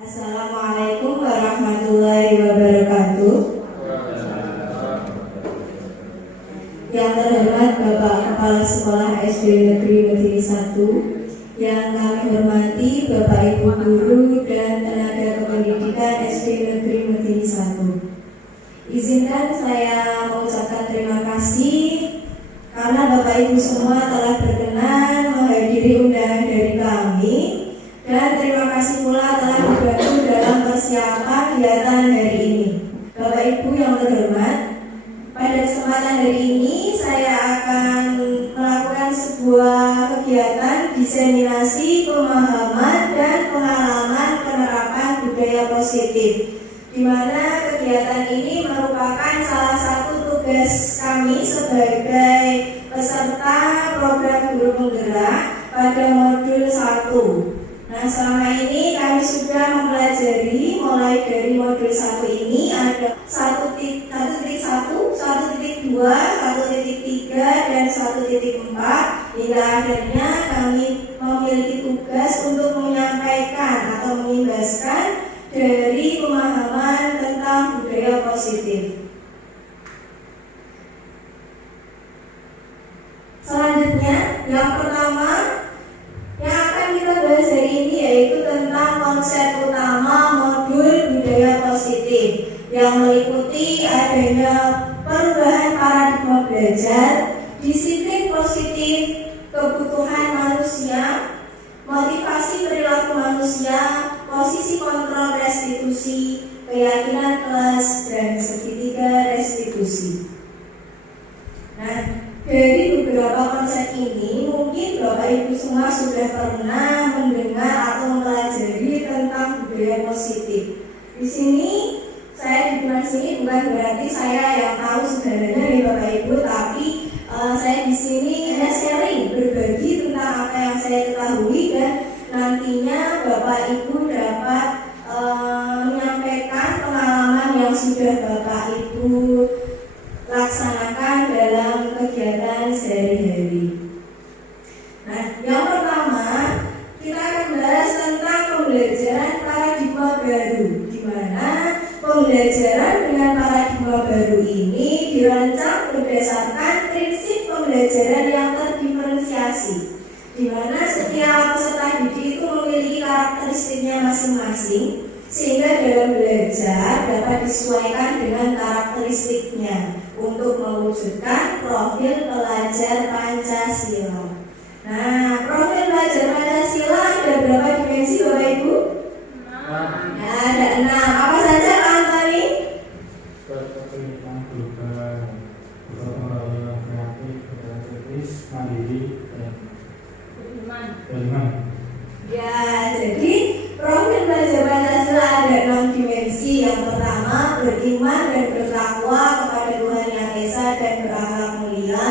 Assalamualaikum warahmatullahi wabarakatuh. Yang terhormat Bapak Kepala Sekolah SD Negeri Mediri 1, yang kami hormati Bapak Ibu Guru dan tenaga kependidikan SD Negeri Mediri 1. Izinkan saya mengucapkan terima kasih karena Bapak Ibu semua telah berkenan menghadiri undangan dari kami, dan terima kasih pula telah dibantu dalam persiapan kegiatan hari ini. Bapak Ibu yang terhormat, pada kesempatan hari ini saya akan melakukan sebuah kegiatan diseminasi pemahaman dan pengalaman penerapan budaya positif, di mana kegiatan ini merupakan salah satu tugas kami sebagai peserta program guru penggerak pada modul 1. Nah, selama ini kami sudah mempelajari mulai dari modul 1 ini ada 1.1, 1.2, 1.3, dan 1.4, hingga akhirnya kami memiliki tugas untuk menyampaikan atau mengimbaskan dari pemahaman tentang budaya positif. Selanjutnya, yang pertama yang akan kita bahas hari ini yaitu tentang konsep utama modul budaya positif, yang meliputi adanya perubahan paradigma belajar, disiplin positif, kebutuhan manusia, motivasi perilaku manusia, posisi kontrol restitusi, keyakinan kelas, dan segitiga restitusi. Nah, dari beberapa konsep ini mungkin Bapak Ibu semua sudah pernah mendengar atau mempelajari tentang budaya positif. Di sini saya di sini bukan berarti saya yang tahu sebenarnya dari Bapak Ibu, tapi saya di sini hanya sharing, berbagi tentang apa yang saya ketahui, dan nantinya Bapak Ibu dapat menyampaikan pengalaman yang sudah Bapak Ibu laksanakan dalam kegiatan sehari-hari. Nah, yang pertama kita akan bahas tentang pembelajaran paradigma baru, di mana pembelajaran dengan paradigma baru ini dirancang berdasarkan prinsip pembelajaran yang terdiferensiasi, di mana setiap peserta didik itu memiliki karakteristiknya masing-masing, sehingga dalam belajar dapat disesuaikan dengan karakteristiknya untuk mewujudkan profil pelajar Pancasila. Nah, profil pelajar Pancasila ada berapa dimensi Bapak Ibu? Nah, ada 6. Apa saja Pak Antoni? Keterlibatan global, keterlibatan kreatif, kritis, mandiri, dan beriman. Ya, jadi profil pelajar Pancasila ada 6 dimensi. Yang pertama, beriman dan bertakwa kepada Tuhan Yang Esa dan berakhlak mulia.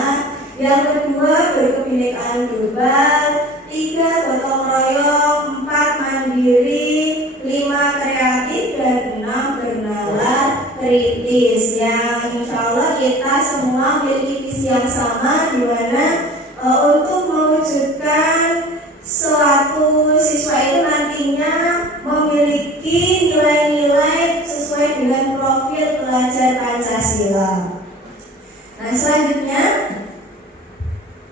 Yang kedua, berkebinekaan global. 3, gotong royong. 4, mandiri. 5, kreatif. Dan 6, bernalar kritis. Yang insya Allah kita semua memiliki visi yang sama, di mana untuk mewujudkan suatu siswa itu nantinya memiliki nilai-nilai sesuai dengan profil pelajar Pancasila. Nah, selanjutnya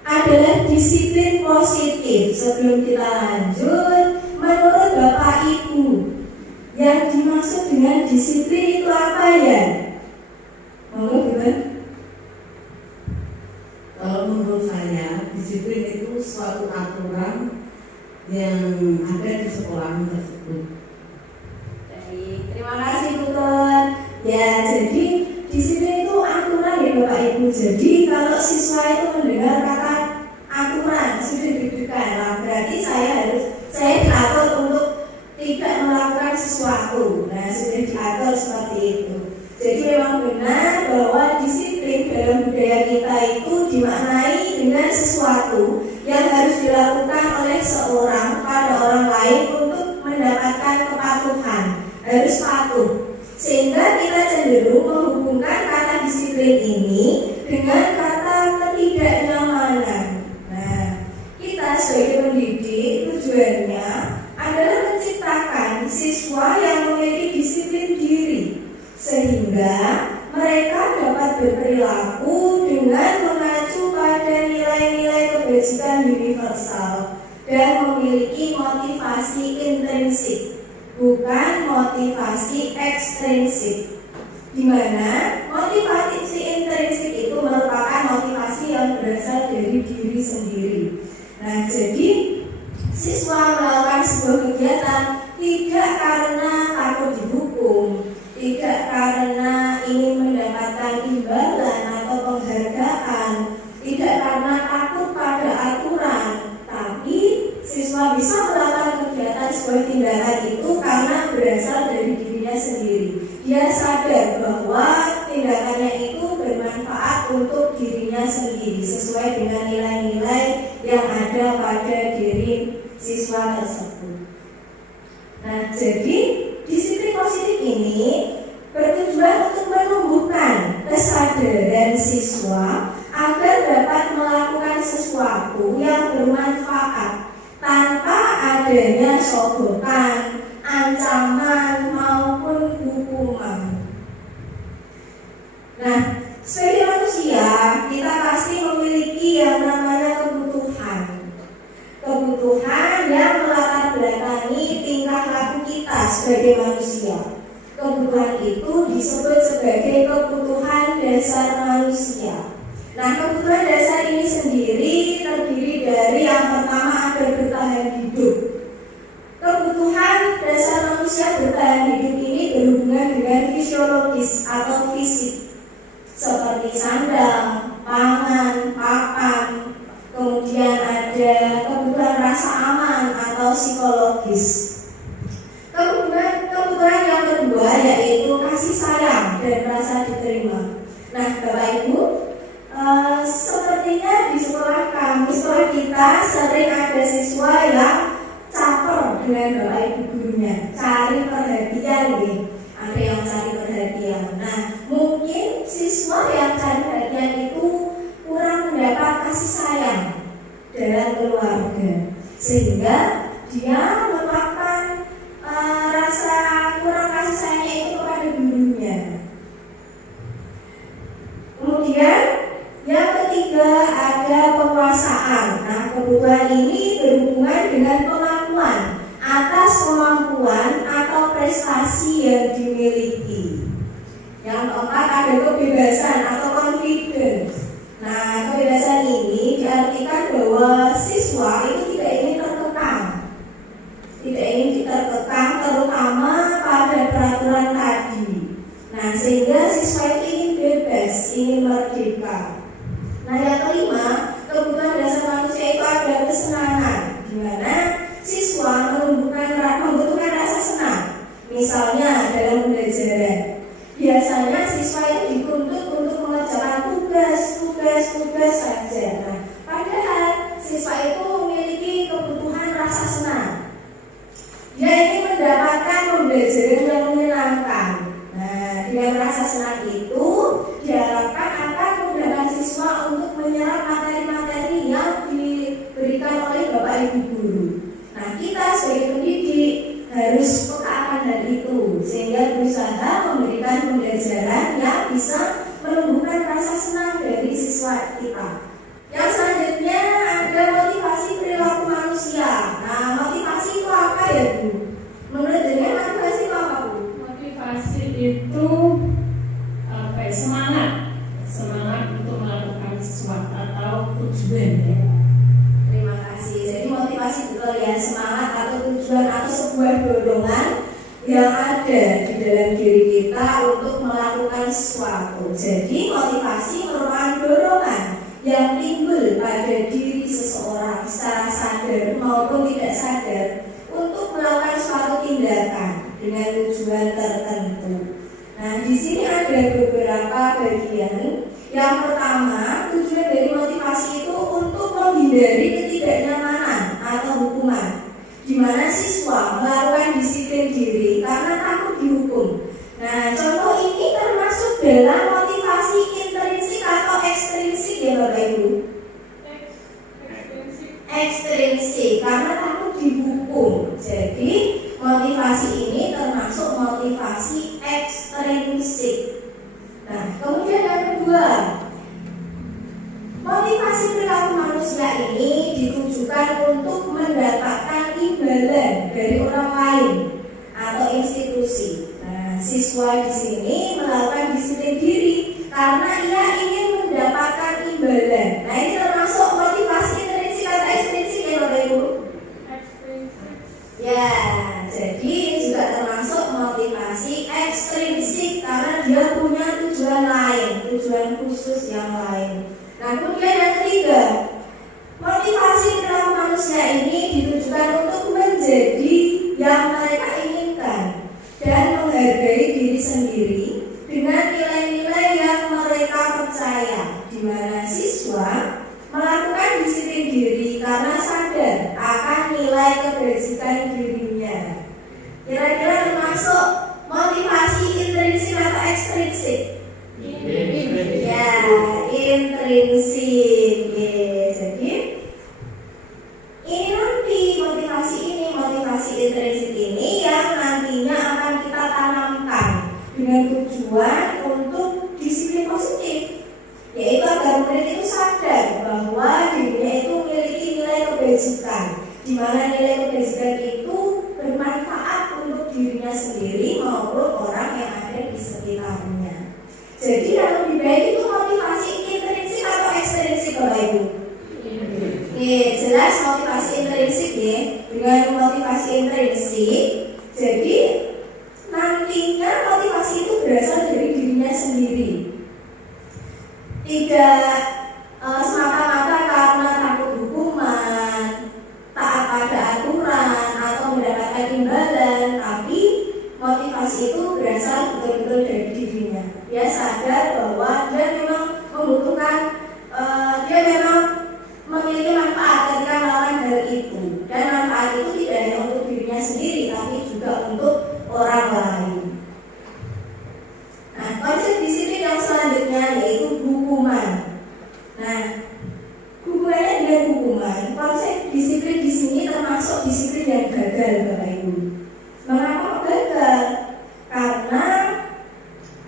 adalah disiplin positif. Sebelum kita lanjut, menurut Bapak Ibu, yang dimaksud dengan disiplin itu apa ya? Monggo, gimana? Kalau menurut saya, disiplin itu suatu aturan yang ada di sekolah tersebut. Baik, terima kasih Bu Tun. Ya, jadi disiplin itu aturan ya Bapak Ibu. Jadi kalau siswa itu mendengar kata aturan, sudah deg-degan, nah, berarti saya diatur untuk tidak melakukan sesuatu. Nah, sudah diatur seperti itu. Jadi memang benar bahwa disiplin dalam budaya kita itu dimaknai dengan sesuatu yang harus dilakukan oleh seorang pada orang lain untuk mendapatkan kepatuhan, harus patuh. Sehingga kita cenderung menghubungkan kata disiplin ini dengan kata ketidaknyamanan. Nah, kita sebagai pendidik tujuannya adalah menciptakan siswa siswa yang memiliki disiplin diri, sehingga mereka dapat berperilaku dengan mengacu pada nilai-nilai kebajikan universal dan memiliki motivasi intrinsik, bukan motivasi ekstrinsik. Di mana motivasi intrinsik itu merupakan motivasi yang berasal dari diri sendiri. Nah, jadi siswa melakukan sebuah kegiatan tidak karena takut dihukum, tidak karena ingin mendapatkan imbalan atau penghargaan, tidak karena takut pada aturan, tapi siswa bisa melakukan kegiatan sebuah tindakan itu karena berasal dari dirinya sendiri. Dia sadar bahwa tindakannya itu bermanfaat untuk dirinya sendiri sesuai dengan nilai-nilai yang ada pada diri siswa tersebut. Nah, jadi disiplin positif ini bertujuan untuk menumbuhkan kesadaran siswa agar dapat melakukan sesuatu yang bermanfaat tanpa adanya sogokan, ancaman maupun hukuman. Nah, sebagai manusia kita pasti memiliki yang namanya kebutuhan yang melatar belakangi tingkah laku kita sebagai manusia. Kebutuhan itu disebut sebagai kebutuhan dasar manusia. Nah, kebutuhan dasar ini sendiri terdiri dari yang pertama ada bertahan hidup. Kebutuhan dasar manusia bertahan hidup ini berhubungan dengan fisiologis atau fisik, seperti sandang, pangan, papan. Kemudian ada kebutuhan rasa aman atau psikologis. Kebutuhan yang kedua yaitu kasih sayang dan rasa diterima. Nah, Bapak Ibu, sepertinya di sekolah kita sering ada siswa yang caper dengan Bapak Ibu gurunya, cari perhatian nih. Ada yang cari perhatian. Nah, mungkin siswa yang cari perhatian itu kurang mendapat kasih sayang dalam keluarga, sehingga dia meluapkan rasa kurang kasih sayangnya itu kepada gurunya. Kemudian yang ketiga ada penguasaan. Nah, kebutuhan ini berhubungan dengan pengakuan atas kemampuan atau prestasi yang dimiliki. Yang keempat ada kebebasan atau confidence. Nah, kebebasan ini diartikan bahwa siswa itu tidak ingin terkekang terutama pada peraturan tadi. Nah, sehingga siswa itu ingin bebas, ingin merdeka. Nah, yang kelima, kebutuhan dasar manusia itu ada kesenangan, di mana siswa membutuhkan rasa senang. Misalnya dalam pembelajaran, biasanya siswa itu dituntut untuk mengerjakan tugas saja. Nah, padahal siswa itu memiliki kebutuhan rasa senang. Dia ingin mendapatkan pembelajaran yang menyenangkan. Nah, dengan rasa senang itu diharapkan akan memudahkan siswa untuk menyerap materi-materi yang diberikan oleh Bapak Ibu guru. Nah, kita sebagai pendidik harus peka akan hal itu, sehingga berusaha memberikan pembelajaran yang bisa menumbuhkan rasa senang dari siswa kita. Yang selanjutnya ada motivasi perilaku manusia. Nah, motivasi itu apa ya, Bu? Menurut dengan motivasi itu apa, Bu? Motivasi itu semangat untuk melakukan sesuatu atau tujuan ya. Terima kasih. Jadi motivasi betul ya, semangat atau tujuan atau sebuah dorongan yang ada di dalam diri kita untuk melakukan sesuatu. Jadi motivasi merupakan dorongan yang timbul pada diri seseorang secara sadar maupun tidak sadar untuk melakukan suatu tindakan dengan tujuan tertentu. Nah, di sini ada beberapa bagian. Yang pertama, tujuan dari motivasi itu untuk menghindari ketidaknyamanan atau hukuman, di mana siswa melakukan disiplin diri karena takut dihukum. Nah, contoh ini termasuk dalam motivasi intrinsik atau ekstrinsik ya Bapak Ibu? Ekstrinsik, karena takut dihukum. Jadi motivasi ini termasuk termasuk motivasi ekstrinsik. Nah, kemudian yang kedua, motivasi perilaku manusia ini ditujukan untuk mendapatkan imbalan dari orang lain atau institusi. Nah, siswa di sini melakukan disiplin diri karena ia ingin mendapatkan imbalan. Nah, ini termasuk motivasi intrinsik atau ekstrinsik ya Bapak Ibu? Ya, jadi ini juga termasuk motivasi ekstrinsik karena dia punya tujuan lain, tujuan khusus yang lain. Nah, kemudian yang ketiga, motivasi perilaku manusia ini ditujukan untuk menjadi yang mereka inginkan dan menghargai diri sendiri dengan nilai-nilai yang mereka percaya, di mana siswa melakukan disiplin diri karena sadar akan nilai kebajikan dirinya. Kira-kira termasuk motivasi intrinsik atau ekstrinsik? Ya, intrinsik. Jadi ini nanti motivasi intrinsik ini yang nantinya akan kita tanamkan dengan tujuan untuk disiplin positif, yaitu agar murid itu sadar bahwa dirinya itu memiliki nilai kebajikan, di mana nilai kebajikan itu bermanfaat untuk dirinya sendiri maupun orang yang ada di sekitarnya. Jadi yang lebih baik itu motivasi intrinsik atau ekstrinsik Bapak Ibu? Jelas motivasi intrinsik ya. Dengan motivasi intrinsik, jadi nantinya motivasi itu berasal dari dirinya sendiri. Tidak semata-mata karena takut hukuman, taat pada aturan atau mendapatkan imbalan, tapi motivasi itu berasal betul-betul dari dirinya. Dia sadar bahwa dia memang membutuhkan, dia memang memiliki manfaat ketika melakukan hal itu, dan manfaat itu tidak hanya untuk dirinya sendiri, tapi juga untuk orang lain. Nah, konsep disiplin yang selanjutnya yaitu hukuman. Nah, hubungannya dengan hukuman, konsep disiplin di sini termasuk disiplin yang gagal, Bapak Ibu. Mengapa gagal? Karena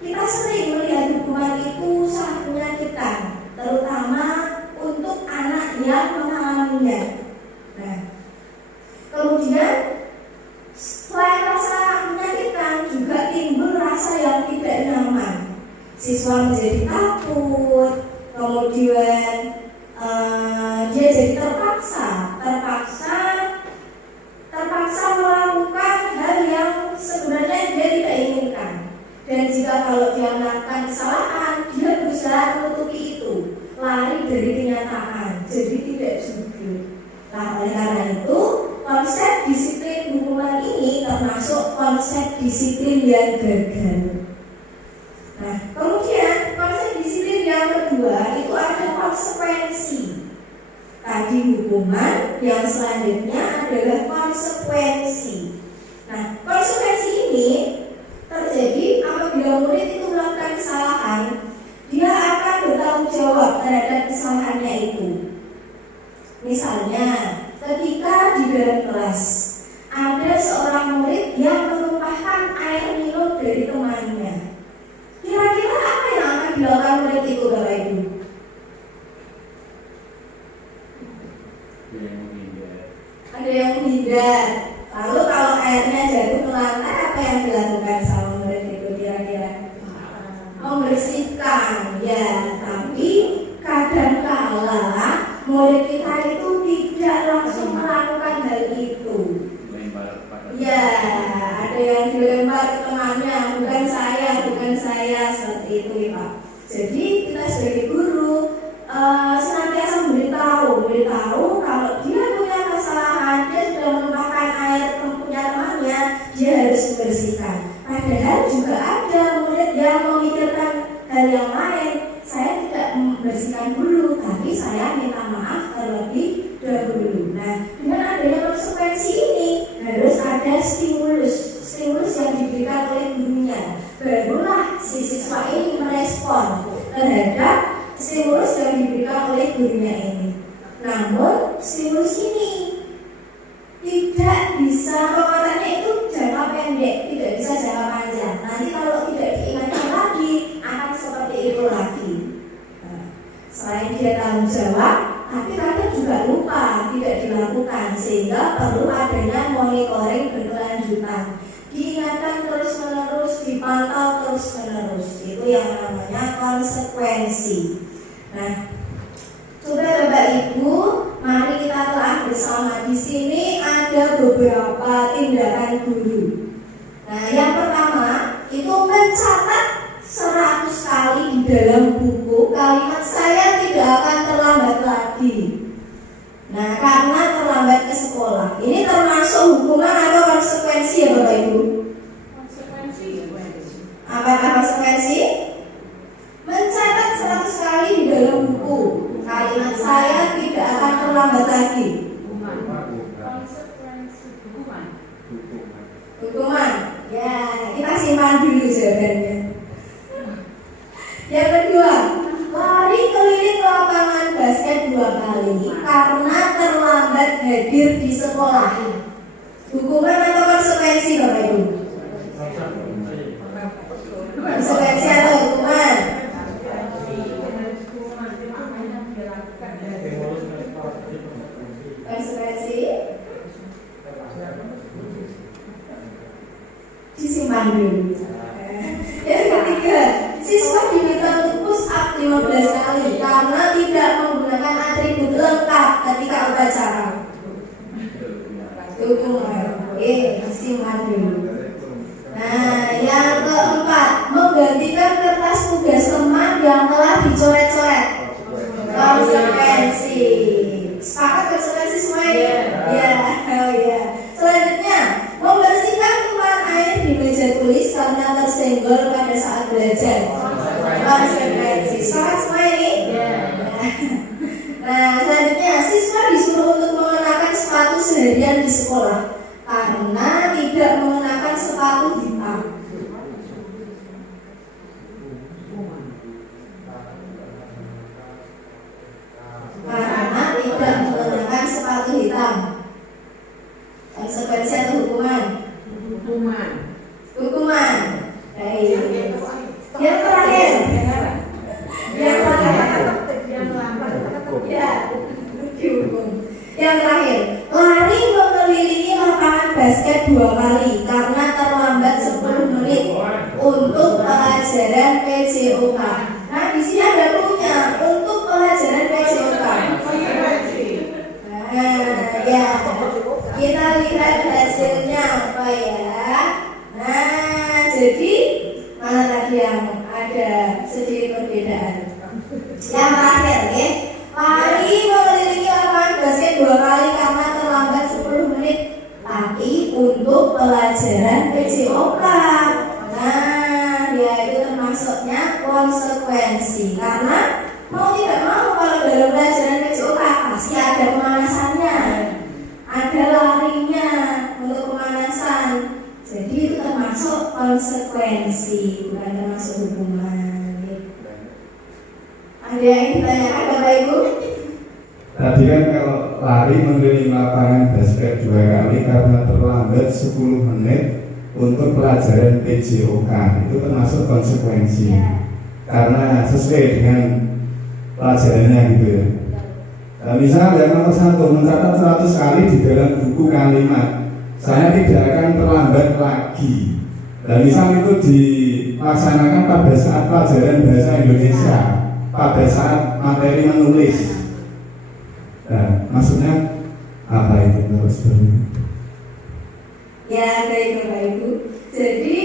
kita sering melihat hukuman itu sangat menyakitkan, terutama untuk anak yang mengalaminya. Nah, kemudian selain rasa menyakitkan juga timbul rasa yang tidak nyaman. Siswa menjadi takut, kemudian dia jadi terpaksa melakukan hal yang sebenarnya dia tidak inginkan. Dan jika kalau dia melakukan kesalahan, dia berusaha menutupi itu, lari dari kenyataan, jadi tidak jujur. Nah, oleh karena itu, konsep disiplin hukuman ini termasuk konsep disiplin yang gagal. Nah, kemudian konsep disiplin yang kedua itu ada konsekuensi. Tadi hukuman, yang selanjutnya adalah konsekuensi. Nah, konsekuensi ini terjadi apabila murid itu melakukan kesalahan, dia akan bertanggung jawab terhadap kesalahannya itu. Misalnya, ketika di dalam kelas ada seorang murid yang menumpahkan air minum dari temannya, kira-kira apa yang akan dilakukan murid itu, Bapak Ibu? Ada yang menghindar. Lalu kalau airnya jatuh ke lantai, apa yang dilakukan sama murid itu kira-kira? Membersihkan, ya. Tapi kadang-kala murid kita itu tidak langsung melakukan hal itu. Ya, ada yang dilempar ke temannya, bukan saya, seperti itu ya Pak. Jadi kita sebagai guru senantiasa memberitahu kalau dia punya kesalahan, dia sudah menumpahkan air punya temannya, dia harus membersihkan. Padahal juga ada murid yang memikirkan hal yang lain. Saya tidak membersihkan dulu, tapi saya minta maaf terlebih dahulu. Nah, dengan adanya konsekuensi ini harus ada stimulus yang diberikan oleh gurunya. Barulah si siswa ini merespon terhadap stimulus yang diberikan oleh gurunya ini. Namun stimulus ini tidak bisa, penguatannya itu jangka pendek, tidak bisa lupa, tidak dilakukan, sehingga perlu adanya monitoring berkelanjutan, diingatkan terus-menerus, dipantau terus-menerus. Itu yang namanya konsekuensi. Nah, coba Bapak Ibu, mari kita telah bersama. Di sini ada beberapa tindakan guru. Nah, yang pertama itu mencatat 100 kali di dalam buku kalimat saya tidak akan terlambat lagi. Nah, karena terlambat ke sekolah. Ini termasuk hukuman atau konsekuensi ya Bapak Ibu? Konsekuensi. Apakah konsekuensi? Mencatat 100 kali di dalam buku kalimat saya tidak akan terlambat lagi. Konsekuensi Hukuman. Ya, kita simpan dulu jawabannya. Yang kedua, lari keliling lapangan basket 2 kali karena terlambat hadir di sekolah. Hukuman atau konsekuensi Bapak Ibu? Konsekuensi atau hukuman? Konsekuensi disimpan dulu. Yang ketiga, siswa diminta untuk push up 15 kali karena tidak menggunakan atribut lengkap ketika upacara. Hukuman. Disimpan dulu. Nah, yang keempat, menggantikan kertas tugas teman yang telah dicoret-coret. Konsekuensi. Sepakat konsekuensi semua ini? Ya, ya. Selanjutnya, membersihkan tumpahan air di meja tulis karena tersenggol pada saat belajar. Konsekuensi. Sepakat semua ini? Ya. Nah, selanjutnya, siswa disuruh untuk mengenakan sepatu seharian di sekolah karena tidak mengenakan sepatu hitam. Karena tidak mengenakan sepatu hitam. Konsekuensi atau hukuman? Hukuman. Baik. Yang terakhir. Ya, dihukum. Yang terakhir, lari mengelilingi lapangan basket 2 kali karena terlambat 10 menit untuk pelajaran PJOK. Nah, di sini ada punya untuk pelajaran PJOK. Nah, ya, kita lihat hasilnya apa ya. Nah, jadi mana tadi yang ada sedikit perbedaan. Yang terakhir ya, lari mengelilingi lapangan basket 2 kali karena terlambat 10 menit, tapi untuk pelajaran PJOK. Nah, ya itu termasuknya konsekuensi. Karena mau tidak mau kalau dalam pelajaran PJOK pasti ada pemanasannya, ada larinya untuk pemanasan. Jadi itu termasuk konsekuensi, bukan termasuk hukuman. Ada yang ditanyakan Bapak Ibu? Tadi kan kalau lari mengelilingi lapangan basket 2 kali karena terlambat 10 menit untuk pelajaran PJOK, itu termasuk konsekuensi. Karena sesuai dengan pelajarannya gitu ya. Nah, misalnya yang nomor 1 mencatat 100 kali di dalam buku kalimat saya tidak akan terlambat lagi. Dan misal itu dilaksanakan pada saat pelajaran bahasa Indonesia, pada saat materi menulis. Nah, maksudnya apa itu menurut saudara? Ya, baik Bapak Ibu. Jadi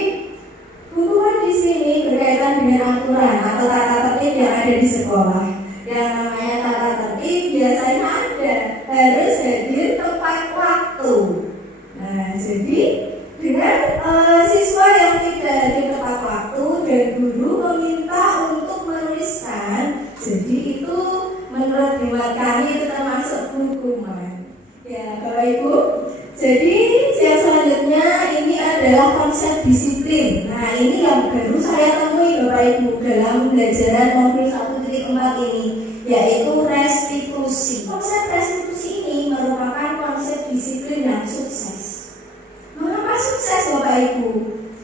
hukuman di sini berkaitan dengan aturan atau tata tertib yang ada di sekolah. Yang namanya tata tertib biasanya ada, harus hadir tepat waktu. Nah, jadi dengan siswa yang tidak hadir tepat waktu dan guru meminta untuk menuliskan, jadi itu menurut hemat kami itu termasuk hukuman. Ya, Bapak Ibu. Jadi yang selanjutnya ini adalah konsep disiplin. Nah, ini yang baru saya temui Bapak Ibu dalam pembelajaran modul 1.4 ini, yaitu restitusi. Konsep restitusi ini merupakan konsep disiplin yang sukses. Mengapa sukses Bapak Ibu?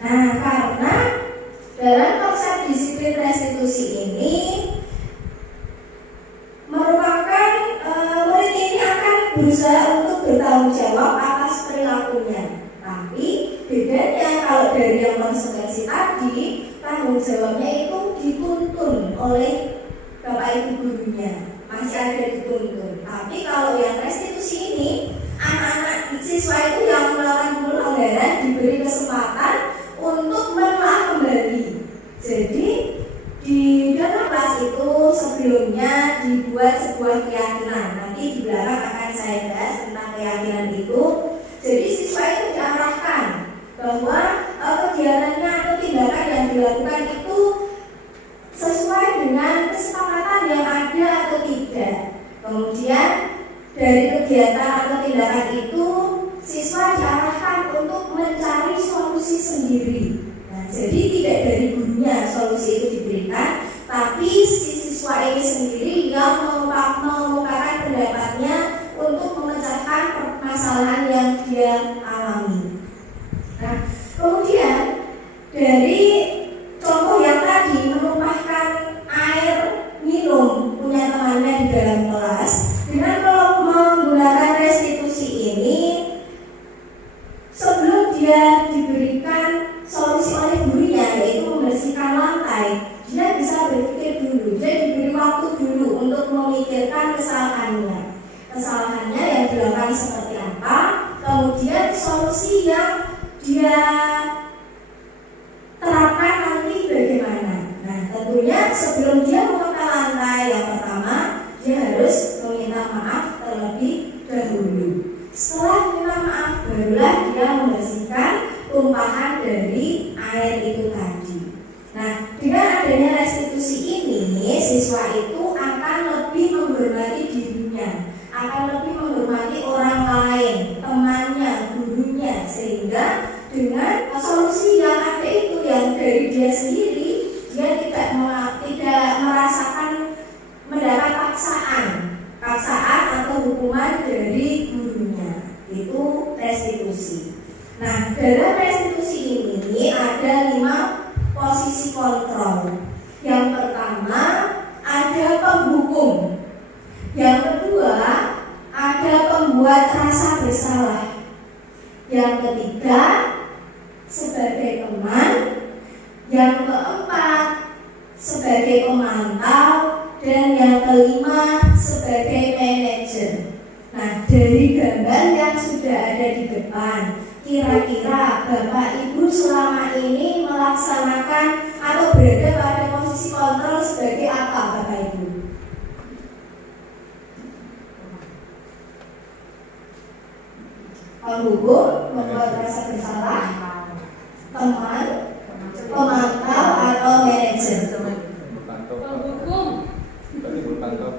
Nah, karena dalam konsep disiplin restitusi ini merupakan murid ini akan bertanggung jawab atas perilakunya. Tapi bedanya kalau dari yang konsekuensi tadi, tanggung jawabnya itu dituntun oleh Bapak Ibu gurunya, masih ada dituntun. Tapi kalau yang restitusi ini, anak-anak siswa itu yang melakukan pelanggaran diberi kesempatan untuk menelaah kembali. Jadi di dalam kelas itu sebelumnya dibuat sebuah keyakinan. Nanti di belakang akan saya bahas tentang keyakinan itu. Jadi siswa itu diarahkan bahwa kegiatannya atau tindakan yang dilakukan itu sesuai dengan kesepakatan yang ada atau tidak. Kemudian dari kegiatan atau tindakan itu siswa diarahkan untuk mencari solusi sendiri. Nah, jadi tidak dari gurunya solusi itu diberikan, tapi si siswa ini sendiri yang mengungkapkan pendapatnya untuk memecahkan permasalahan yang dia alami. Nah, kemudian dari contoh yang tadi menumpahkan air minum punya temannya di dalam kelas, dengan menggunakan restitusi ini, sebelum dia diberikan solusi oleh gurunya yaitu membersihkan lantai, dia bisa berpikir dulu, dia diberi waktu dulu untuk memikirkan kesalahannya yang dilakukan seperti apa, kemudian solusi yang dia terapkan nanti bagaimana. Nah, tentunya sebelum dia membongkar lantai, yang pertama dia harus meminta maaf terlebih dahulu. Setelah meminta maaf, barulah dia membersihkan tumpahan dari air itu tadi. Nah, dengan adanya restitusi ini, siswa itu akan lebih menghormati dirinya, akan lebih menghormati orang lain, temannya, gurunya, sehingga dengan solusi yang ada itu yang dari dia sendiri, dia tidak merasakan mendapat paksaan atau hukuman dari gurunya. Itu restitusi. Nah, dalam restitusi ini ada 5 posisi kontrol. Yang pertama ada penghukum. Yang kedua ada pembuat rasa bersalah. Yang ketiga sebagai teman. Yang keempat sebagai pemantau. Dan yang kelima sebagai manajer. Nah, dari gambar yang sudah ada di depan, kira-kira Bapak Ibu selama ini melaksanakan atau berada pada posisi kontrol sebagai apa, Bapak Ibu? Penghukum, membuat rasa bersalah, teman, pemantau atau manajer.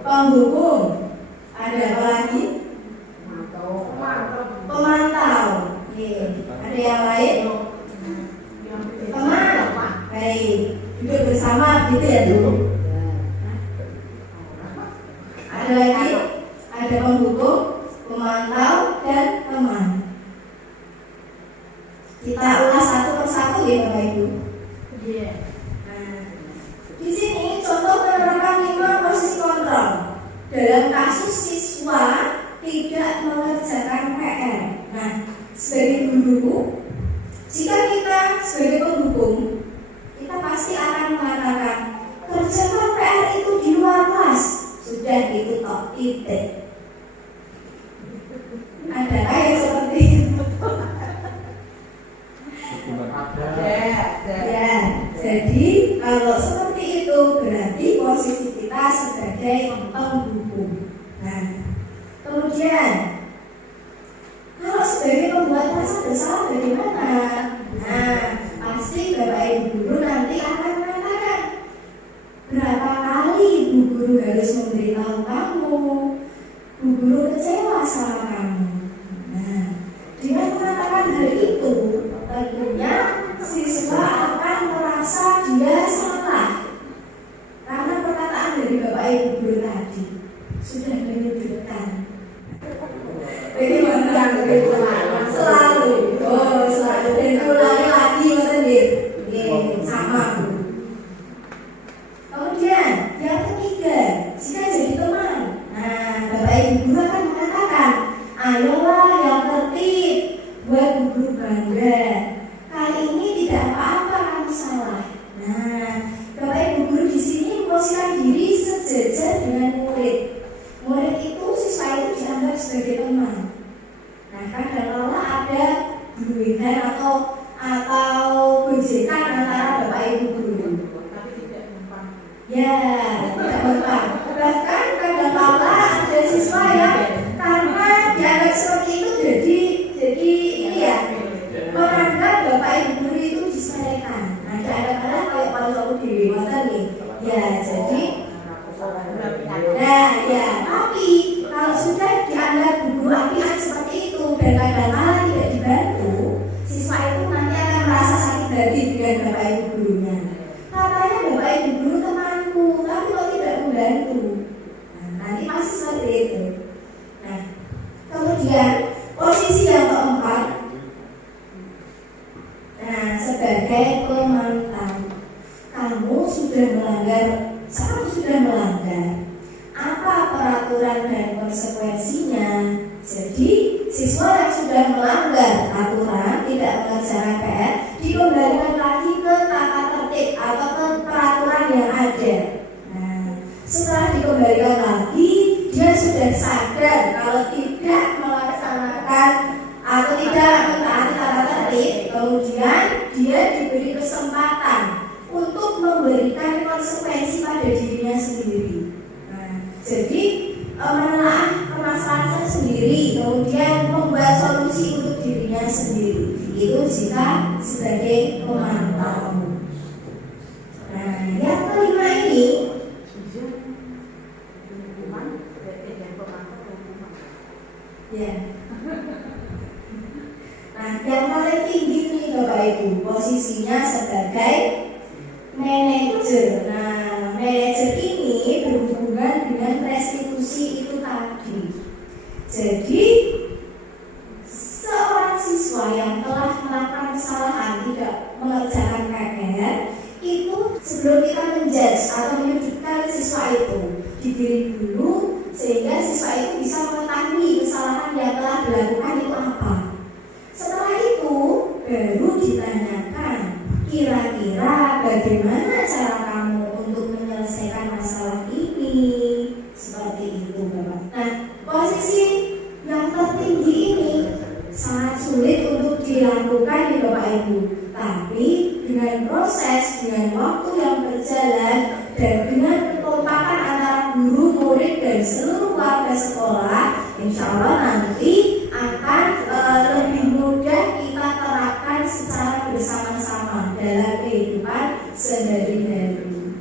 Penghukum. Ada apa lagi? Pemantau. Ada yang lain? Teman. Baik. Duduk bersama gitu ya, Bu. Ada lagi? Ada penghukum, pemantau, dan teman. Kita ulas satu persatu ya, Bapak Ibu. Di sini contoh penerapan 5 posisi kontrol. Dalam kasus siswa tidak mengerjakan PR. Nah, sebagai guru, jika kita sebagai penghukum, kita pasti akan mengatakan kerjakan PR itu di luar kelas. Sudah itu top titik. Adakah yang seperti itu? Ya, jadi kalau seperti itu berarti posisi kita sebagai penghukum. Nah, kemudian kalau sebagai pembuat rasa bersalah bagaimana? Nah, pasti Bapak Ibu guru nanti akan mengatakan berapa kali Bu Guru harus memberitahu kamu, Bu Guru kecewa sama kamu. Nah, dengan mengatakan hal itu, tentunya siswa akan merasa dia salah karena perkataan dari Bapak Ibu guru tadi sudah menyudutkan. Bagaimana? Selalu. Oh, selalu. Dan ulangi lagi sendiri. Sama Bu. Kemudian yang ketiga, jika jadi teman, nah Bapak Ibu guru akan mengatakan, ayolah bangga. Kali ini tidak apa-apa kamu salah. Nah, Bapak Ibu guru di sini memposisikan diri sejajar dengan murid. Murid itu siswa itu dianggap sebagai teman. Nah, kadang-kala ada buruan atau gojekan antara Bapak Ibu guru. Ya, tidak mempan. Bahkan kadang-kala ada siswa yang karena dianggap seperti itu jadi ini ya, menganggap Bapak Ibu guru itu disepelekan. Nah, kadang-kala kayak kalau aku diwatan nih, ya jadi nah ya, tapi kalau sudah dianggap guru apian seperti itu dan kadang-kala tidak dibantu, siswa itu nanti akan merasa sakit hati dengan Bapak Ibu gurunya. Katanya Bapak Ibu guru temanku, tapi kok tidak membantu. Nah, nanti pasti seperti itu. Nah, kemudian posisi yang keempat, nah sebagai pemantau, kamu sudah melanggar apa peraturan dan konsekuensinya. Jadi siswa yang sudah melanggar aturan, tidak mengerjakan PR, dikembalikan lagi ke tata tertib atau ke peraturan yang ada. Nah, setelah dikembalikan lagi, dia sudah sadar kalau tidak melaksanakan atau tidak mentaati tata tertib, kemudian dia diberi kesempatan untuk memberikan konsekuensi pada dirinya sendiri. Nah, jadi menelaah permasalahan sendiri, kemudian membuat solusi untuk dirinya sendiri. Itu jika sebagai pemantau. Nah, yang kelima ini, ya. Nah, yang paling tinggi nih Bapak Ibu, posisinya sebagai manajer. Nah, manajer ini berhubungan dengan restitusi itu tadi. Jadi, seorang siswa yang telah melakukan kesalahan tidak mengerjakan PR itu sebelum kita menjudge atau menyudutkan siswa itu, diberi dulu sehingga siswa itu bisa mengetahui kesalahan yang telah dilakukan itu apa. Setelah itu baru ditanyakan, kira-kira bagaimana cara kamu untuk menyelesaikan masalah ini? Seperti itu Bapak. Nah, posisi yang tertinggi ini sangat sulit untuk dilakukan di Bapak Ibu. Tapi dengan proses, dengan waktu yang berjalan, dan dengan kekompakan antara guru, murid, dan seluruh warga sekolah, insya Allah nanti akan lebih mudah kita terapkan secara bersama-sama dalam kehidupan sehari-hari.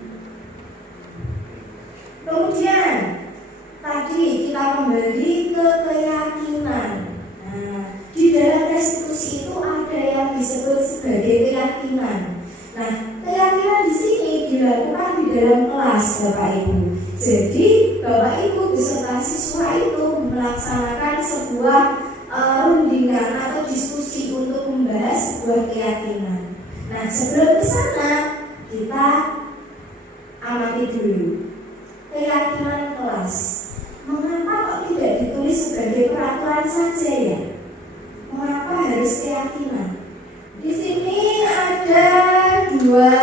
Kemudian tadi kita kembali ke keyakinan. Nah, di dalam restitusi itu ada yang disebut sebagai keyakinan. Nah, keyakinan di sini dilakukan di dalam kelas Bapak Ibu. Jadi Bapak Ibu beserta siswa itu melaksanakan sebuah rundingan atau diskusi untuk membahas sebuah keyakinan. Nah, sebelum ke sana kita amati dulu keyakinan kelas. Mengapa kok tidak ditulis sebagai peraturan saja ya? Mengapa harus keyakinan? Di sini ada dua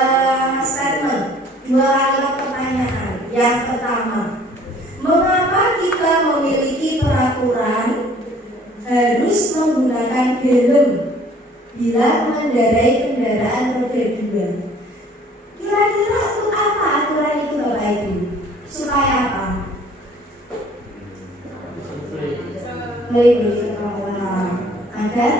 statement, dua kalimat pertanyaan. Yang pertama, mengapa kita memiliki peraturan harus menggunakan helm bila mengendarai kendaraan roda 2? Kira-kira untuk apa aturan itu Bapak Ibu? Supaya apa? Melindungi sekolah agar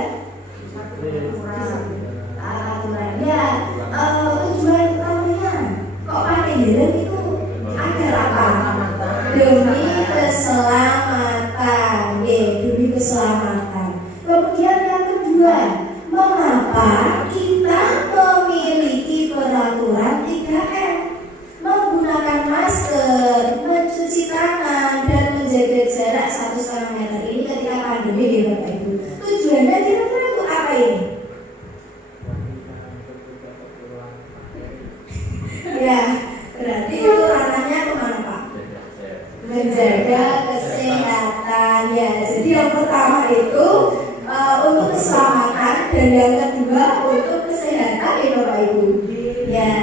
aturan ya, tujuan utamanya kok pakai helm itu agar apa? Demi keselamatan, demi keselamatan. Kemudian yang kedua, mengapa kita memiliki peraturan 3M? Menggunakan masker, mencuci tangan, dan menjaga jarak 1,5 meter ini ketika pandemi ya Bapak Ibu. Tujuannya kira-kira untuk apa ini? Ya, berarti itu ranahnya kemana Pak? Menjaga kesehatan ya. Jadi yang pertama itu untuk keselamatan dan yang kedua untuk kesehatan ya Bapak Ibu. Ya.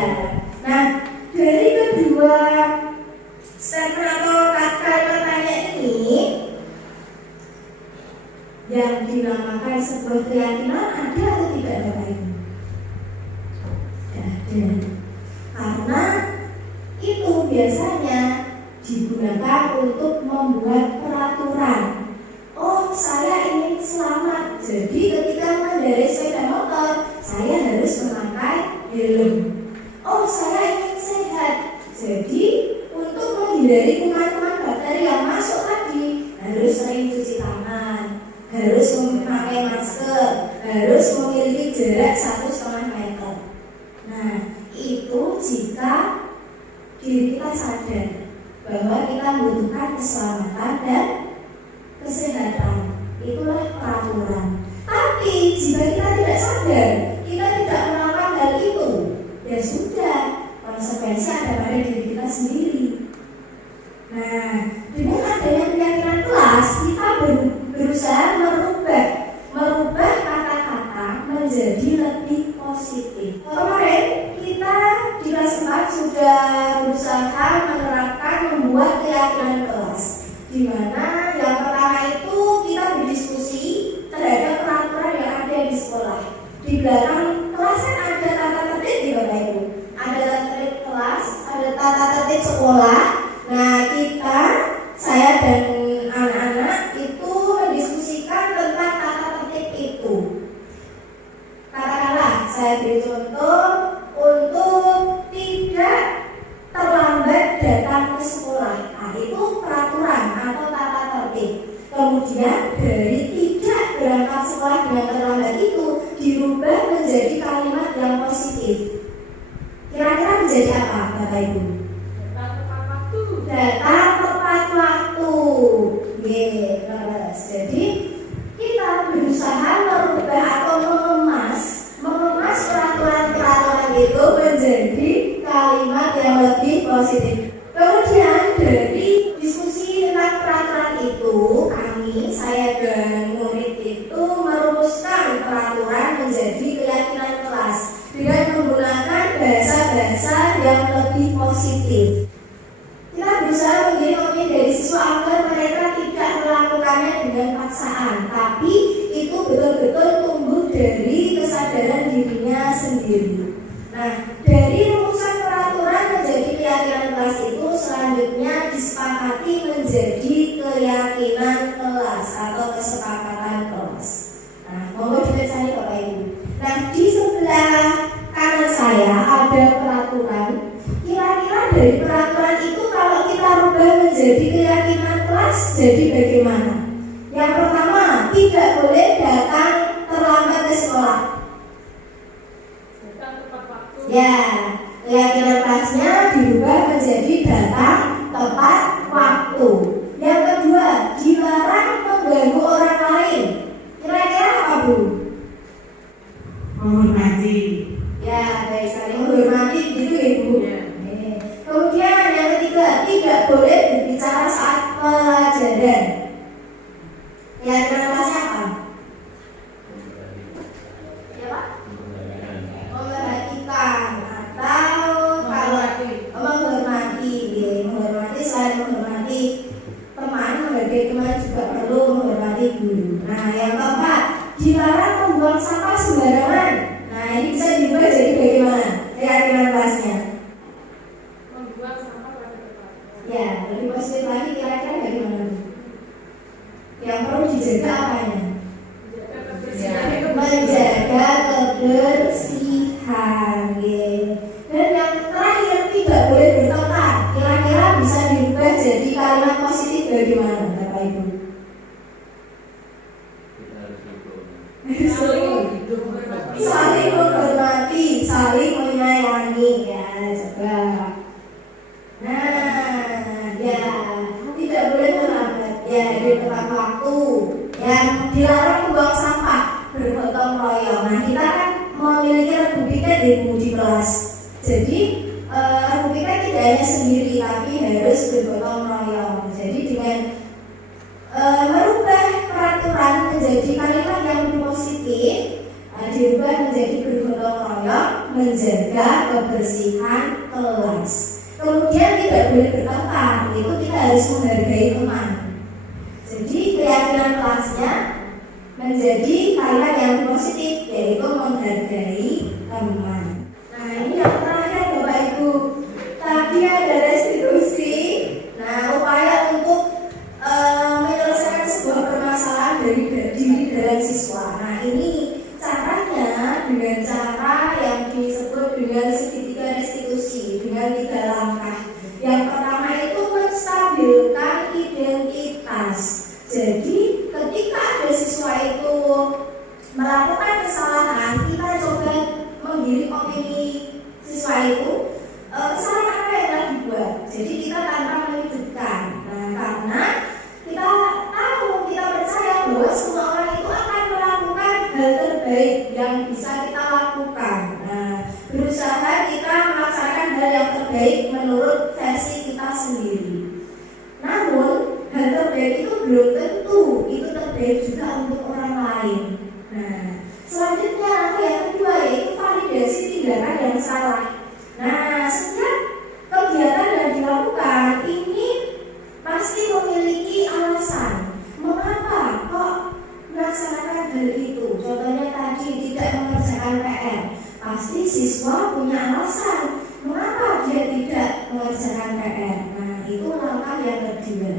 Nah, dari kedua statement atau kalimat tanya ini yang dinamakan sebuah keyakinan ada atau tidak Bapak Ibu? Tidak ada. Karena itu biasanya digunakan untuk membuat peraturan. Oh, saya ingin selamat, jadi ketika mengendarai sepeda motor saya harus memakai helm. Oh, saya ingin sehat, jadi untuk menghindari kuman-kuman bakteri yang masuk tadi harus sering cuci tangan, harus memakai masker, harus memiliki jarak 1,5 meter. Nah, itu jika diri kita sadar bahwa kita membutuhkan keselamatan dan kesehatan, itulah peraturan. Tapi jika kita tidak sadar, kita tidak melakukan hal itu, ya sudah, konsekuensi ada pada diri kita sendiri. Nah, dengan adanya keyakinan kelas, kita berusaha merubah kata-kata menjadi lebih positif. Kemarin kita di kelas 4 sudah berusaha menerapkan membuat keyakinan kelas, di mana yang pertama itu kita berdiskusi terhadap peraturan yang ada di sekolah. Di belakang kelas kan ada tata tertib di Bapak Ibu, ada tata tertib kelas, ada tata tertib sekolah. Nah, saya dan anak-anak itu mendiskusikan tentang tata tertib itu. Katakanlah, saya beri contoh untuk tidak terlambat datang ke sekolah. Nah, itu peraturan atau tata tertib. Kemudian dari tidak berangkat sekolah dengan terlambat itu dirubah menjadi kalimat yang positif. Kira-kira menjadi apa, Bapak Ibu? Datang tepat waktu. Yes. Jadi kita berusaha merubah atau mengemas peraturan-peraturan itu menjadi kalimat yang lebih positif. Kemudian dari diskusi tentang peraturan itu, saya dan murid itu merumuskan peraturan menjadi keyakinan kelas dengan menggunakan bahasa-bahasa yang lebih positif. Kita berusaha menjadi dari siswa agar mereka tidak melakukannya dengan paksaan, tapi itu betul-betul tumbuh dari kesadaran dirinya sendiri. Nah, dari rumusan peraturan menjadi keyakinan kelas itu selanjutnya disepakati menjadi keyakinan kelas atau kesepakatan kelas. Nah, mohon dibacakan Bapak Ibu. Nah, di sebelah kanan saya ada peraturan. Kira-kira dari peraturan itu kalau kita rubah menjadi keyakinan kelas, jadi bagaimana? Yang pertama, tidak boleh datang terlambat ke sekolah. Ya, keyakinan kelasnya dirubah menjadi datang tepat waktu. Yang kedua, dilarang mengganggu orang lain. Kira-kira apa, Bu? Menghormati. Ya, baik sekali, menghormati gitu ya, Bu. Ya. Kemudian yang ketiga, tidak boleh berbicara saat pelajaran. Keyakinan kelasnya apa? Ya, Pak? Memperhatikan atau kalau menghormati, selain menghormati teman, menghargai teman juga perlu menghormati guru. Nah, yang keempat, dilarang membuang sampah sembarangan. Nah, ini bisa diubah jadi bagaimana? Keyakinan kelasnya. Membuang sampah pada tempat. Ya, lebih positif lagi kira-kira bagaimana? Yang perlu dijaga apanya? Menjaga kebersihan. Dan yang terakhir, tidak boleh bertengkar. Kira-kira bisa diubah jadi kalimat positif bagaimana, Bapak Ibu? Saling menghormati, saling menyayangi. Ya, coba. Nah, ya, tidak boleh terlambat. Ya, di tepat waktu. Yang dilarang membuang sampah, bergotong royong. Nah, kita kan memiliki regu piket di kelas. Jadi regu piket tidak hanya sendiri, tapi harus bergotong royong. Jadi dengan merubah peraturan menjadi kalimat yang lebih positif, dirubah menjadi bergotong royong menjaga kebersihan kelas. Kemudian tidak boleh bertengkar, itu kita harus menghargai teman. Jadi keyakinan kelasnya menjadi kalimat yang positif, yaitu menghargai teman. Nah, ini yang terakhir Bapak Ibu. Tadi ada restitusi. Nah, upaya untuk menyelesaikan sebuah permasalahan dari diri dan siswa. Nah, ini caranya dengan cara yang disebut dengan segitiga restitusi dengan 3 langkah. Yang pertama itu menstabilkan identitas. Jadi ketika ada siswa itu melakukan kesalahan, kita coba menggiring opini siswa itu, kesalahan apa yang telah dibuat. Jadi kita tanpa menyudutkan. Nah, karena kita tahu, kita percaya bahwa semua orang itu akan melakukan hal terbaik yang bisa kita lakukan. Nah, berusaha kita melaksanakan hal yang terbaik menurut versi kita sendiri. Namun hal terbaik itu belum tentu itu terbaik juga untuk orang lain. Nah, selanjutnya yang kedua yaitu validasi tindakan yang salah. Nah, setiap kegiatan yang dilakukan ini pasti memiliki alasan mengapa kok melaksanakan hal itu. Contohnya tadi tidak mengerjakan PR, pasti siswa punya alasan mengapa dia tidak mengerjakan PR. Nah, itu langkah yang kedua.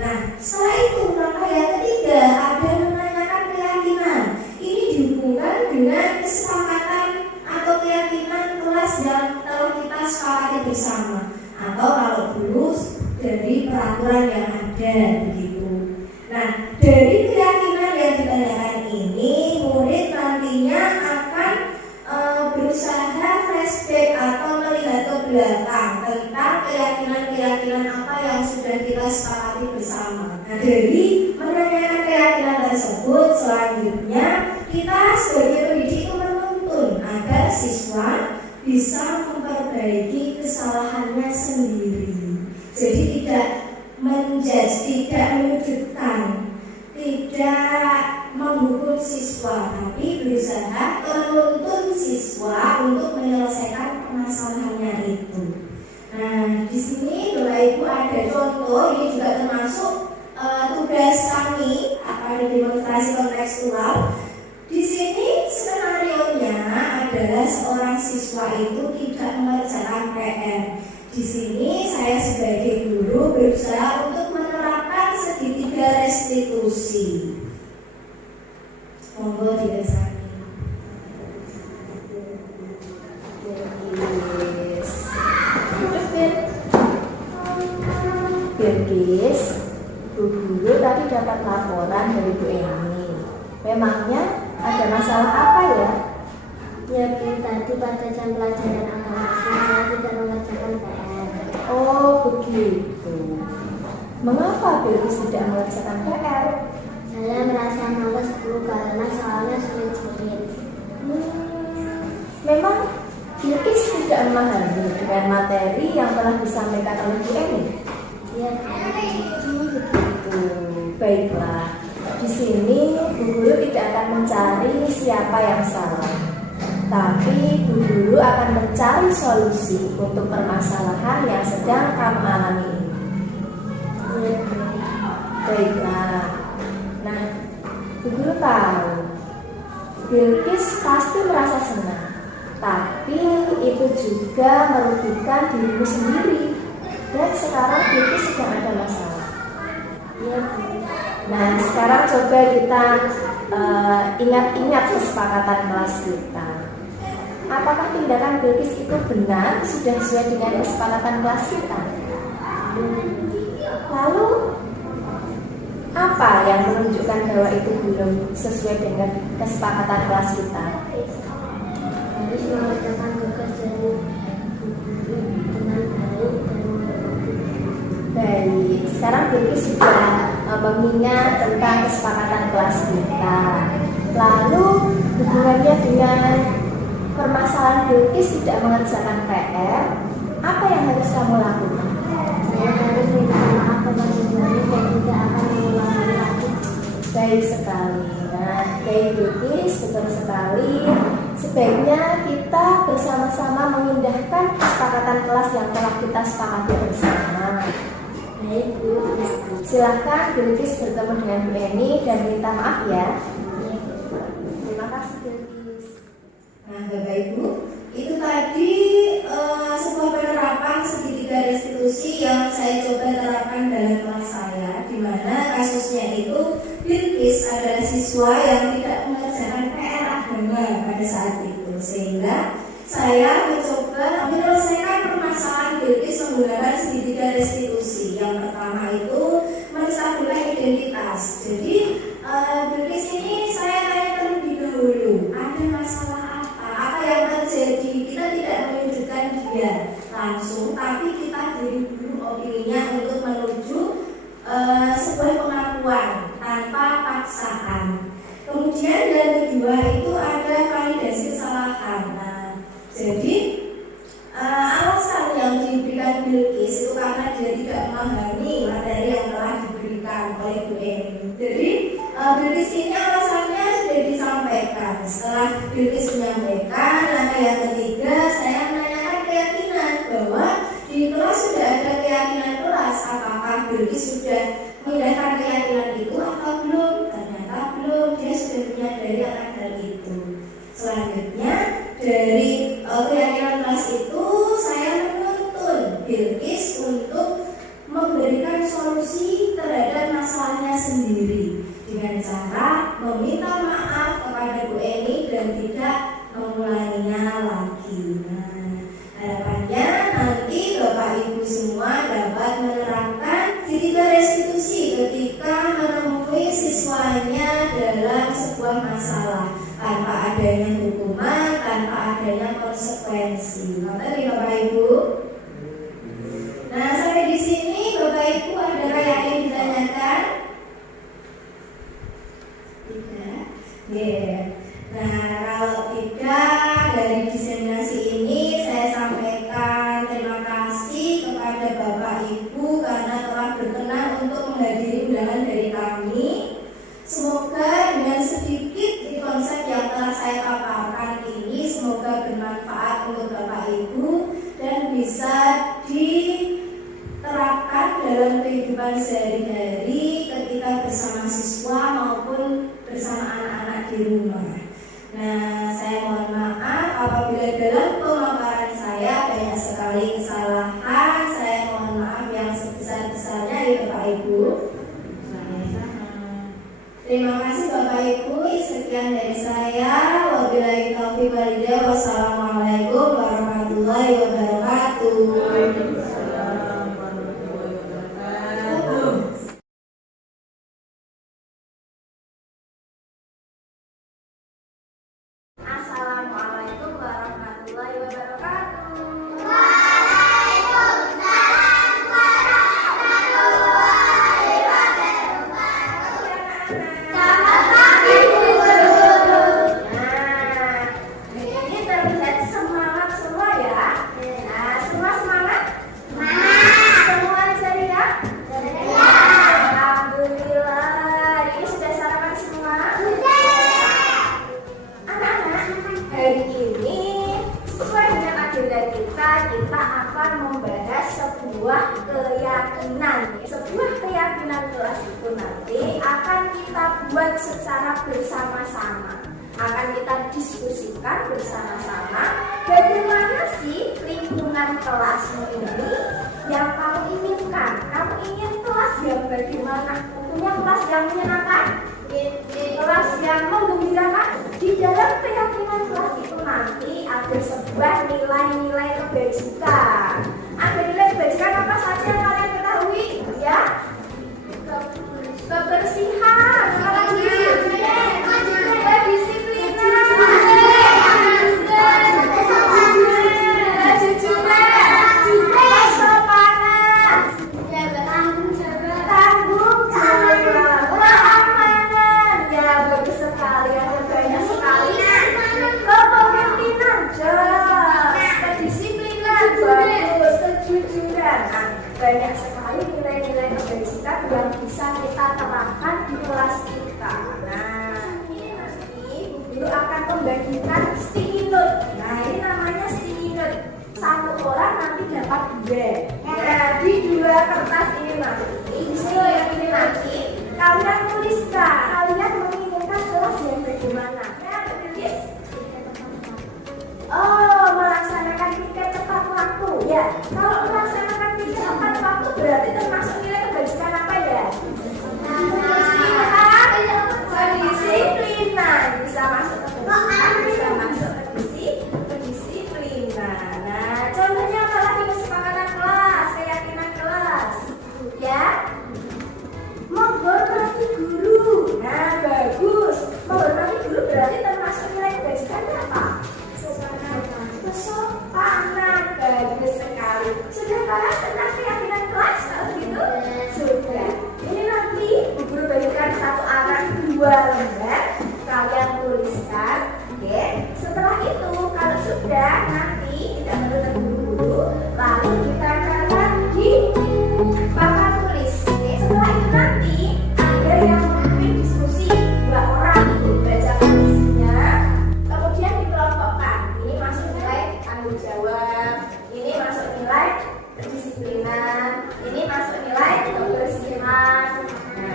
Nah, setelah itu langkah yang ketiga ada menanyakan keyakinan. Ini dihubungkan dengan kesepakatan atau keyakinan kelas yang telah kita sepakati bersama, atau kalau dulu dari peraturan yang ada begitu. Nah, dari keyakinan yang ditanyakan ini, murid nantinya akan berusaha flashback atau melihat ke belakang tentang keyakinan-keyakinan apa yang sudah kita sepakati bersama. Nah, dari menanyakan keyakinan tersebut, selanjutnya kita sebagai pendidik itu menuntun agar siswa bisa memperbaiki kesalahannya sendiri. Jadi tidak menjudge, tidak menyudutkan, tidak menghukum siswa, tapi berusaha menuntun siswa untuk menyelesaikan permasalahannya itu. Nah, di sini Bapak Ibu ada contoh, ini juga termasuk tugas kami akan demonstrasi kontekstual. Di sini skenario-nya adalah seorang siswa itu tidak mengerjakan PR. Di sini saya sebagai guru berusaha untuk menerapkan segitiga restitusi. Monggo didesani. Bilkis, Bu Guru tadi dapat laporan dari Bu Eni. Memangnya ada masalah apa ya? Ya Bu, tadi pada jam pelajaran agama saya tidak mengerjakan PR. Oh begitu. Mengapa Bilkis tidak mengerjakan PR? Saya merasa malas Bu karena soalnya sulit-sulit. Memang Bilkis tidak memahami dengan materi yang telah disampaikan oleh Bu Eni. Ya Begitu. Baiklah. Di sini Bu Guru tidak akan mencari siapa yang salah, tapi Bu Guru akan mencari solusi untuk permasalahan yang sedang kamu alami ini. Baiklah. Nah, Bu Guru tahu Bilkis pasti merasa senang, tapi itu juga merugikan dirimu sendiri. Dan sekarang Bilkis sedang ada masalah. iya Bu. Nah, sekarang coba kita ingat-ingat kesepakatan kelas kita. Apakah tindakan Bilkis itu benar, sudah sesuai dengan kesepakatan kelas kita? Lalu, apa yang menunjukkan bahwa itu belum sesuai dengan kesepakatan kelas kita? Harus mengerjakan tugas dari Bu Guru dengan baik dan Baik, sekarang Bilkis sudah mengingat tentang kesepakatan kelas kita. Lalu hubungannya dengan permasalahan Bilkis tidak mengerjakan PR, apa yang harus kamu lakukan? saya harus minta maaf kepada guru dan tidak akan mengulangi lagi. Baik sekali. Nah, baik Bilkis, betul sekali. sekali. Sebaiknya kita bersama-sama mengindahkan kesepakatan kelas yang telah kita sepakati bersama. Baik Bu. Silahkan Bilqis bertemu dengan Bu Eni dan minta maaf ya. Terima kasih Bilqis. Nah, Bapak Ibu, itu tadi sebuah penerapan segitiga restitusi yang saya coba terapkan dalam kelas saya, di mana kasusnya itu Bilqis adalah siswa yang tidak mengerjakan PR agama pada saat itu, sehingga saya mencoba menyelesaikan permasalahan Bilqis menggunakan segitiga restitusi. Yang pertama itu menstabilkan identitas. Jadi Bilqis ini saya tanya terlebih dahulu, ada masalah apa yang terjadi. Kita tidak menunjukkan dia langsung, tapi kita beri dulu opininya untuk menuju sebuah pengakuan tanpa paksaan. Kemudian yang kedua itu ada validasi kesalahan. Nah, jadi alasan yang diberikan Bilqis itu karena dia tidak memahami materi yang telah diberikan oleh Bu Eni. Jadi Bilqis ini alasannya sudah disampaikan. Setelah Bilqis menyampaikan, langkah yang ketiga saya menanyakan keyakinan bahwa di kelas sudah ada keyakinan kelas. Apakah Bilqis sudah mengindahkan keyakinan itu atau belum? Ternyata belum. Dia sudah menyadari akan hal itu. Selanjutnya dari keyakinan kelas itu saya menuntun Bilqis untuk memberikan solusi terhadap masalahnya sendiri dengan cara meminta maaf kepada Bu Eni dan tidak mengulanginya lagi. Nah, harapannya nanti Bapak Ibu semua dapat menerapkan segitiga restitusi ketika menemui siswanya dalam sebuah masalah tanpa adanya hukuman, tanpa adanya konsekuensi. Ngerti Bapak Ibu? Nah, sampai di sini Bapak Ibu ada yang ingin ditanyakan? Tidak. Yeah. Nah, kalau tidak, dari diseminasi ini saya sampaikan terima kasih kepada Bapak Ibu karena telah berkenan untuk menghadiri undangan dari kami. Semoga dengan sedikit konsep yang telah saya paparkan ini semoga bermanfaat untuk Bapak Ibu dan bisa diterapkan dalam kehidupan sehari-hari ketika bersama siswa maupun bersama anak-anak di rumah. Nah, saya mohon maaf apabila dalam pemaparan saya banyak sekali kesalahan. Saya mohon maaf yang sebesar-besarnya ya Bapak Ibu. Terima kasih Bapak Ibu. Sekian dari saya. Wabillahi taufiq wal hidayah. Wassalamualaikum warahmatullahi wabarakatuh. Assalamualaikum warahmatullahi wabarakatuh. Ini terlihat semangat semua ya. Nah, semua semangat? Semua ceria? Alhamdulillah. Ini sudah sarapan semua? Anak-anak, hari ini sesuai dengan agenda kita akan membahas sebuah keyakinan. Sebuah keyakinan kelas itu nanti akan kita buat secara bersama-sama. Akan kita diskusikan bersama-sama bagaimana sih lingkungan kelasmu ini yang kamu inginkan. Kamu ingin kelas yang bagaimana? Punya kelas yang menyenangkan? Kelas yang menggembirakan? Di dalam keyakinan kelas itu nanti ada sebuah nilai-nilai kebajikan. Ada nilai kebajikan apa saja yang kalian ketahui? Ya? Kebersihan, kedisiplinan, kejujuran, kesopanan, tanggung jawab, keamanan. Ya, bagus sekali, ada banyak sekali. Kepemimpinan, jelas, kedisiplinan, bagus, kejujuran. Nah, banyak sekali nilai-nilai kebajikan yang bisa kita terapkan di guru akan membagikan sticky note. Nah, ini namanya sticky note. Satu orang nanti dapat 2. Nah, di 2 kertas ini nanti, di sini yang ini nanti kalian tuliskan. Kalian menginginkan kelas yang bagaimana? Nah, tulis. Oh, melaksanakan tiket tepat waktu. Ya, kalau melaksanakan tiket tepat waktu berarti termasuk nilai kebajikan apa ya? Kedisiplinan. Bisa masuk ke kebajikan, bisa masuk kedisiplinan. Nah, contohnya apa lagi? Kesepakatan kelas, keyakinan kelas. Ya, menghormati guru. Nah, bagus. Menghormati guru berarti termasuk nilai kebajikannya apa? Kesopanan. Bagus sekali. Sudah bahas tentang keyakinan kelas kalau begitu? Sudah. Ini nanti Bu Guru bagikan satu arah 2 lembar. Kalian tuliskan. Oke. Setelah itu kalau sudah nanti tidak perlu terburu-buru. Lalu kita catat di papan tulis. Oke. Setelah itu nanti ada yang memimpin diskusi 2 orang bacakan isinya. Kemudian dikelompokkan. Ini masuk nilai tanggung jawab. Ini masuk nilai kedisiplinan. Ini masuk nilai kebersihan,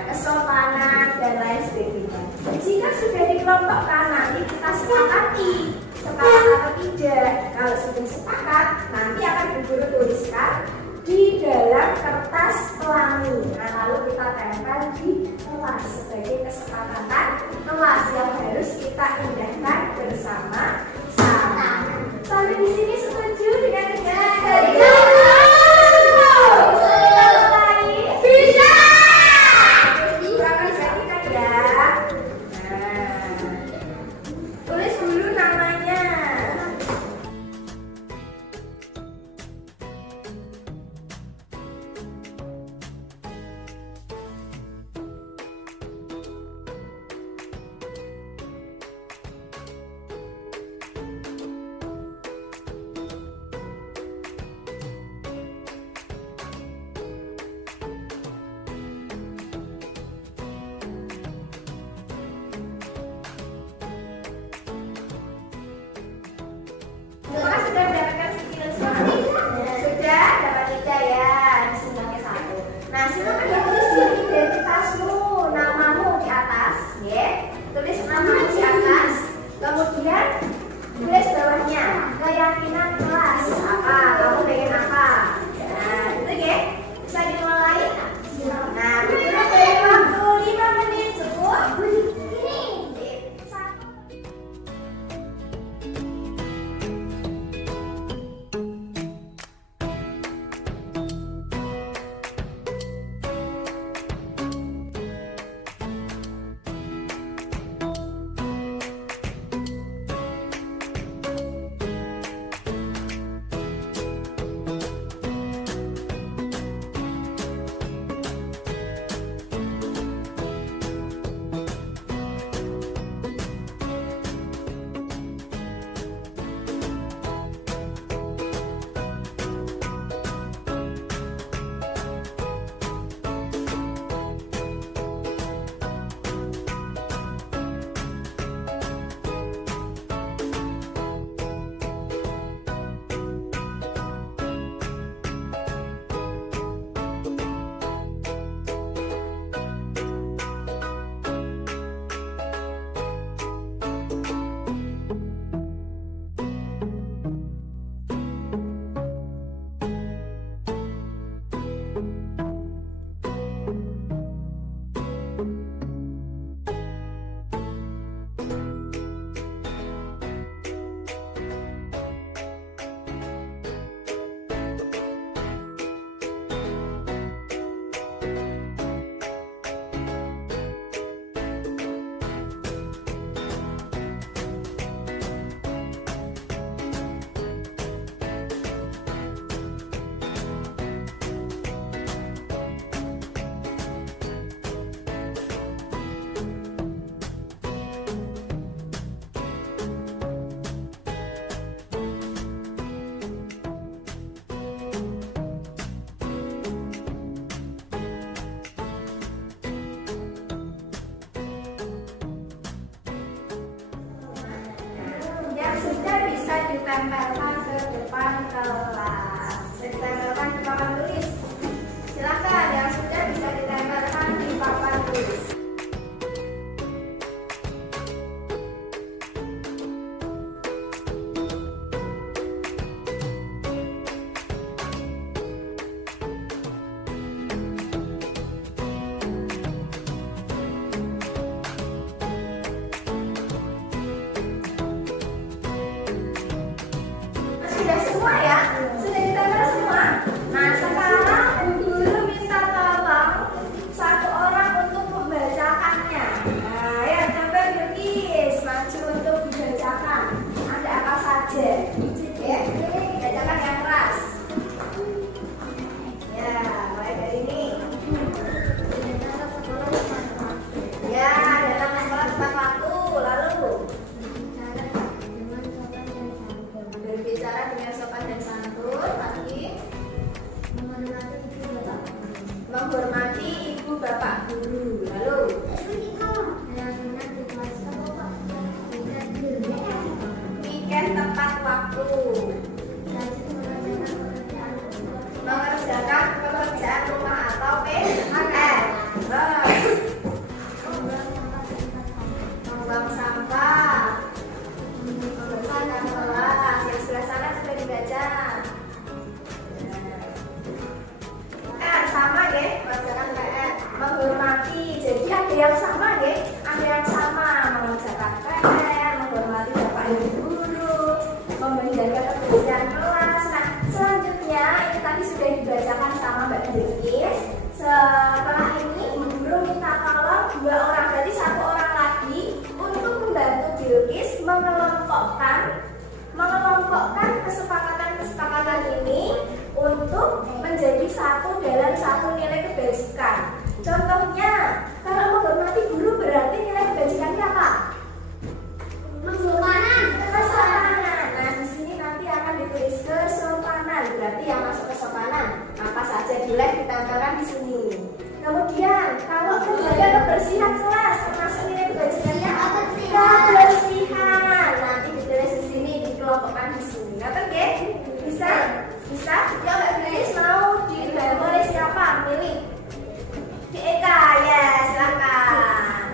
kesopanan dan lain sebagainya. Jika sudah dikelompokkan nanti kita sepakati sepakat atau tidak. Kalau sudah sepakat nanti akan Bu Guru tuliskan di dalam kertas pelangi. Nah, lalu kita tempel di kelas sebagai kesepakatan kelas yang harus kita indahkan bersama-sama. Sampai di sini setuju dengan bisa. Perhatikan ya. Nah, tulis dulu namanya. Apakah sudah mendapatkan stiker semua? Sudah dapat 3 ya. Di sini pakai 1. Nah, silakan ya tulis di identitasmu, namamu di atas, ya. Tulis namamu di atas. Kemudian tulis bawahnya keyakinan kelas apa, kamu pengen apa. Nah, itu ya. Bisa dimulai. Nah, kita beri waktu 5 menit cukup. Ini. 1. sudah bisa ditempelkan ke depan kelas. Bisa ditempelkan di papan tulis. Silakan yang sudah bisa ditempelkan di papan tulis. Sudah semua ya? Sudah ditempel semua? Nah sekarang Bu Guru minta tolong satu orang untuk membacakannya. Nah ya coba Yukis maju untuk dibacakan. Ada apa saja? Ya, bacakan yang keras. Ya, mulai dari ini. Ya, datang ke sekolah tepat waktu. Lalu berbicara dengan sopan dan santun, lagi menghormati ibu bapak guru, lalu weekend tepat waktu, mengerjakan pekerjaan rumah atau PR, membuang sampah, membersihkan kelas. Yang sebelah sana sudah dibaca. PR sama ya, mengerjakan PR, menghormati. Jadi ada yang sama ya, ada yang sama mengerjakan PR, menghormati bapak ibu guru, menjaga kebersihan kelas. Nah selanjutnya ini tadi sudah dibacakan sama Mbak Bilkis. Setelah ini Ibu Guru minta tolong 2 orang, jadi 1 orang lagi untuk membantu Bilkis mengelompokkan kesepakatan ini untuk menjadi satu dalam satu nilai kebajikan. Contohnya, kalau menghormati guru berarti nilai kebajikannya apa? Kesopanan. Nah, di sini nanti akan ditulis kesopanan. Berarti yang masuk kesopanan apa saja nilai ditempelkan di sini. Kemudian, kalau menjaga kebersihan kelas termasuk nilai kebajikannya apa? Kebersihan. Nanti ditulis di sini, dikelompokkan di sini. Ngerti nggih? Bisa? Bisa? Ya Mbak Grace mau dibantu oleh siapa? Milih. Di Eka, ya silakan.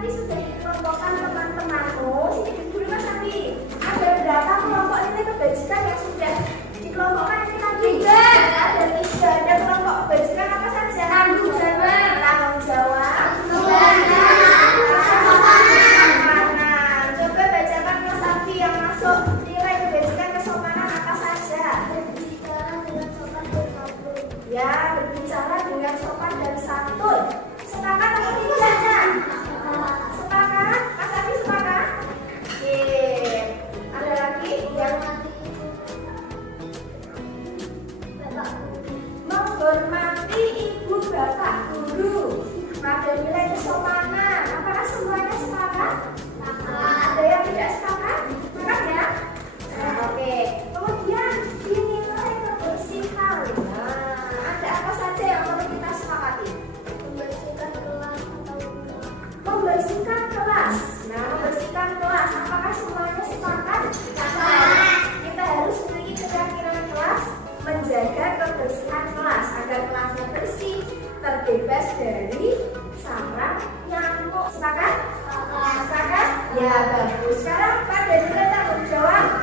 Tadi sudah dikelompokkan teman-temanmu. Sini dulu Mas Andi. Ada berapa kelompok nilai kebajikan yang sudah dikelompokkan ini tadi? 3. Ada 3. Ada kelompok kebajikan apa saja? Tanggung jawab. Coba bacakan Mas Andi yang masuk nilai kebajikan kesopanan apa saja? Ya, berbicara dengan sopan dan santun. Sepakat atau tidak? Sepakat? Mas Adi sepakat? Oke. Ada lagi yang menghormati ibu bapak guru. Pada nilai kesopanan. Apakah semuanya sepakat? Ada yang tidak sepakat? Sepakat ya? Nah, oke. Kemudian dinilai kebersihan. Nah, ada apa saja yang perlu kita sepakati? Membersihkan kelas. Nah, membersihkan kelas. Apakah semuanya sepakat? Kita harus memiliki keyakinan kelas menjaga kebersihan kelas agar kelasnya bersih, terbebas dari sarang nyamuk. Sepakat? Sepakat? Ya bagus. Sekarang pada nilai tanggung jawab.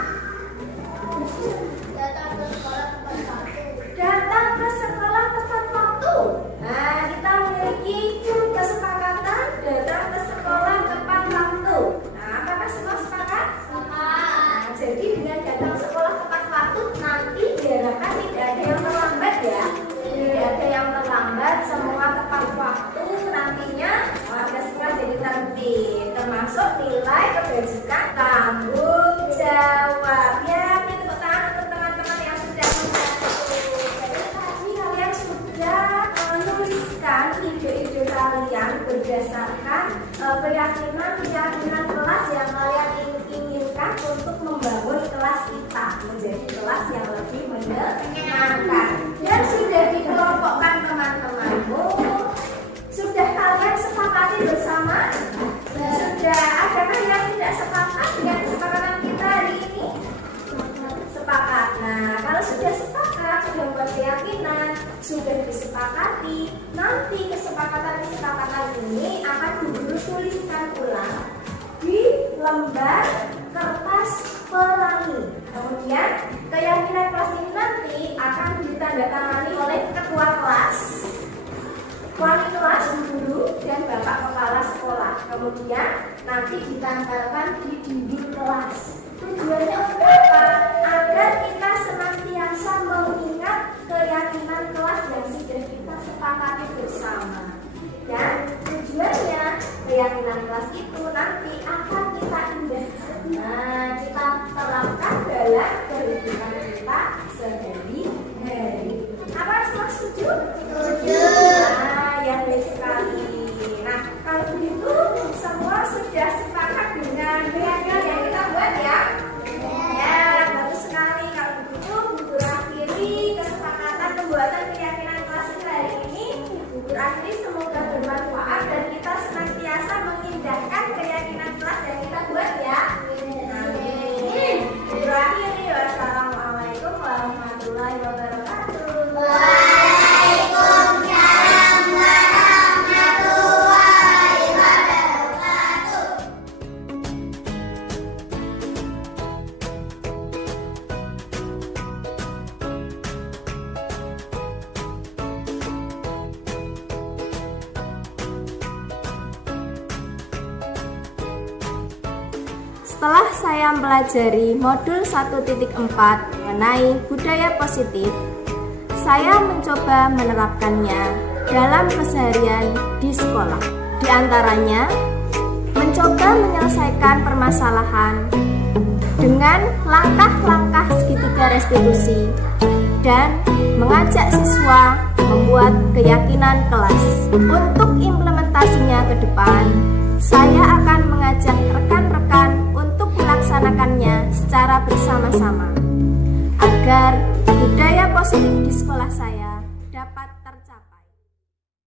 menjadi kelas yang lebih menyenangkan. Dan sudah dikelompokkan teman-temanmu, sudah kalian sepakati bersama? Sudah adakah yang tidak sepakat dengan kesepakatan kita hari ini? Sepakat. Nah, kalau sudah sepakat, sudah membuat keyakinan, sudah disepakati, nanti kesepakatan ini akan guru tuliskan ulang di lembar kertas pelangi. Kemudian keyakinan kelas ini nanti akan ditandatangani oleh ketua kelas, wali kelas, guru, dan bapak kepala sekolah. Kemudian nanti ditempelkan di dinding kelas. Tujuannya untuk apa? Agar kita senantiasa mengingat keyakinan kelas yang sudah kita sepakati bersama. Dan tujuannya keyakinan kelas itu nanti akan kita indahkan. Nah, kita terapkan dalam kehidupan kita sehari-hari. Apa semua setuju? Setuju. Nah, ya baik sekali. Nah, kalau begitu semua sudah sepakat dengan keyakinan yang kita buat ya? Ya, bagus sekali. Kalau begitu, Guru akhiri kesepakatan pembuatan keyakinan kelas hari ini. Guru akhiri semoga bermanfaat dan kita senantiasa mengindahkan keyakinan kelas yang kita buat ya. Amin. Guru akhiri, wassalamualaikum warahmatullahi wabarakatuh. Setelah saya mempelajari modul 1.4 mengenai budaya positif, saya mencoba menerapkannya dalam keseharian di sekolah. Di antaranya, mencoba menyelesaikan permasalahan dengan langkah-langkah segitiga restitusi dan mengajak siswa membuat keyakinan kelas. Untuk implementasinya ke depan, saya akan mengajak rekan-rekan untuk melaksanakannya secara bersama-sama agar budaya positif di sekolah saya